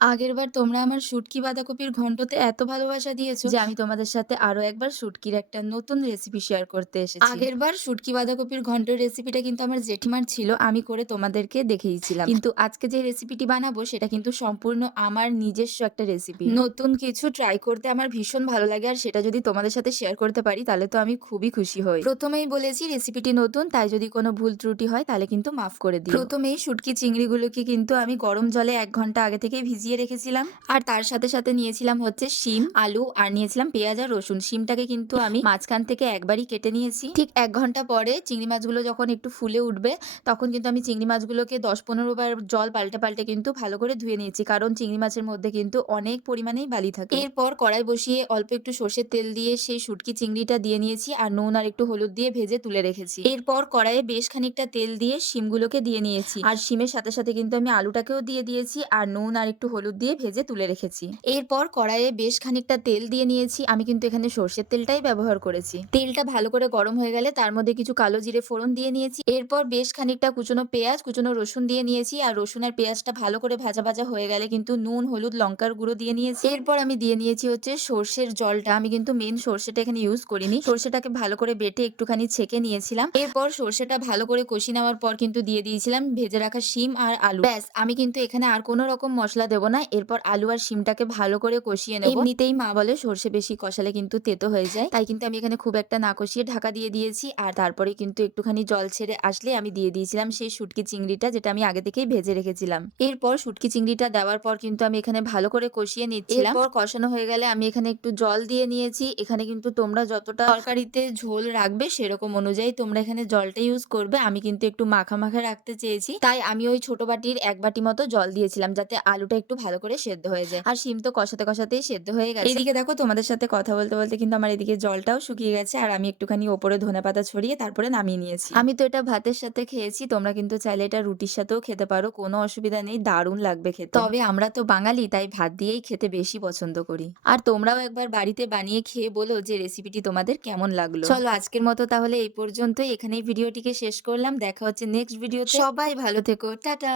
আগেরবার তোমরা আমার শুটকি বাঁধাকপির ঘন্টতে এত ভালোবাসা দিয়েছো যে আমি তোমাদের সাথে আরো একবার শুটকির একটা নতুন রেসিপি শেয়ার করতে এসেছি। আগেরবার শুটকি বাঁধাকপির ঘন্টের রেসিপিটা কিন্তু আমার জেঠিমার ছিল, আমি করে তোমাদেরকে দেখিয়েছিলাম। কিন্তু আজকে যে রেসিপিটি বানাবো সেটা কিন্তু সম্পূর্ণ আমার নিজস্ব একটা রেসিপি। নতুন কিছু ট্রাই করতে আমার ভীষণ ভালো লাগে, আর সেটা যদি তোমাদের সাথে শেয়ার করতে পারি তাহলে তো আমি খুবই খুশি হই। প্রথমেই বলেছি রেসিপিটি নতুন, তাই যদি কোনো ভুল ত্রুটি হয় তাহলে কিন্তু মাফ করে দিও। প্রথমেই শুটকি চিংড়িগুলোকে কিন্তু আমি গরম জলে ১ ঘন্টা আগে থেকে ভিজিয়ে রেখেছিলাম, আর তার সাথে সাথে নিয়েছিলাম হচ্ছে শিম, আলু, আর নিয়েছিলাম পেঁয়াজ আর রসুন। শিমটাকে কিন্তু আমি মাঝখান থেকে একবারই কেটে নিয়েছি। ঠিক ১ ঘন্টা পরে চিংড়ি মাছগুলো যখন একটু ফুলে উঠবে তখন কিন্তু আমি চিংড়ি মাছগুলোকে ১০-১৫ বার জল পাল্টে পাল্টে কিন্তু ভালো করে ধুয়ে নিয়েছি, কারণ চিংড়ি মাছের মধ্যে কিন্তু অনেক পরিমাণেই বালি থাকে। এরপর কড়াই বসিয়ে অল্প একটু সর্ষের তেল দিয়ে সেই শুটকি চিংড়িটা দিয়ে নিয়েছি, আর নুন আর একটু হলুদ দিয়ে ভেজে তুলে রেখেছি। এরপর কড়াইয়ে বেশ খানিকটা তেল দিয়ে শিমগুলোকে দিয়ে নিয়েছি, আর শিমের সাথে সাথে কিন্তু আমি আলুটাকেও দিয়ে দিয়েছি, আর নুন আর একটু হলুদ দিয়ে ভেজে তুলে রেখেছি। এরপর কড়াইয়ে বেশ খানিকটা তেল দিয়ে নিয়েছি, আমি কিন্তু এখানে সর্ষের তেলটাই ব্যবহার করেছি। তেলটা ভালো করে গরম হয়ে গেলে তার মধ্যে কিছু কালো জিরে ফোড়ন দিয়ে নিয়েছি। এরপর বেশ খানিকটা কুচনো পেঁয়াজ, কুচনো রসুন দিয়ে নিয়েছি, আর রসুন আর পেঁয়াজটা ভালো করে ভাজা ভাজা হয়ে গেলে কিন্তু নুন, হলুদ, লঙ্কার গুঁড়ো দিয়ে নিয়েছি। এরপর আমি দিয়ে নিয়েছি হচ্ছে সর্ষের জলটা। আমি কিন্তু মেন সর্ষেটা এখানে ইউজ করিনি, সর্ষেটাকে ভালো করে বেটে একটুখানি ছেঁকে নিয়েছিলাম। এরপর সর্ষেটা ভালো করে কষি নেওয়ার পর কিন্তু দিয়ে দিয়েছিলাম ভেজে রাখা শিম আর আলু। ব্যাস, আমি কিন্তু এখানে আর কোনো রকম মশলা দেব না। এরপর আলু আর শিমটাকে ভালো করে কষিয়ে নেব। এমনিতেই মা বলে সর্ষে বেশি কষালে কিন্তু তেতো হয়ে যায়, তাই কিন্তু আমি এখানে খুব একটা না কষিয়ে ঢাকা দিয়ে দিয়েছি। আর তারপরে কিন্তু একটুখানি জল ছেড়ে আসলে আমি দিয়ে দিয়েছিলাম সেই শুটকি চিংড়িটা, যেটা আমি আগে থেকেই ভেজে রেখেছিলাম। এরপর শুটকি চিংড়িটা দেওয়ার পর কিন্তু আমি এখানে ভালো করে কষিয়ে নিচ্ছিলাম। এরপর কষানো হয়ে গেলে আমি এখানে একটু জল দিয়ে নিয়েছি। এখানে কিন্তু তোমরা যতটা তরকারিতে ঝোল রাখবে সেরকম অনুযায়ী তোমরা এখানে জলটা ইউজ করবে। আমি কিন্তু একটু মাখা মাখা রাখতে চেয়েছি, তাই আমি ওই ছোট বাটির ১ বাটি মতো জল দিয়েছিলাম, যাতে আলুটা একটু ভালো করে সেদ্ধ হয়ে যায়। আর শিম তো কষাতে কষাতেই সেদ্ধ হয়ে গেছে। এদিকে দেখো তোমাদের সাথে কথা বলতে বলতে কিন্তু আমার এদিকে জলটাও শুকিয়ে গেছে, আর আমি একটুখানি ওপরে ধনেপাতা ছড়িয়ে তারপরে নামিয়ে নিয়েছি। আমি তো এটা ভাতের সাথে খেয়েছি, তোমরা কিন্তু চাইলে এটা রুটির সাথেও খেতে পারো, কোনো অসুবিধা নেই, দারুণ লাগবে খেতে। তবে আমরা তো বাঙালি, তাই ভাত দিয়েই খেতে বেশি পছন্দ করি। আর তোমরাও একবার বাড়িতে বানিয়ে খেয়ে বলো যে রেসিপিটি তোমাদের কেমন লাগলো। চলো আজকের মতো তাহলে এই পর্যন্তই, এখানেই ভিডিওটিকে শেষ করলাম। দেখা হচ্ছে নেক্সট ভিডিওতে। সবাই ভালো থেকো, টাটা।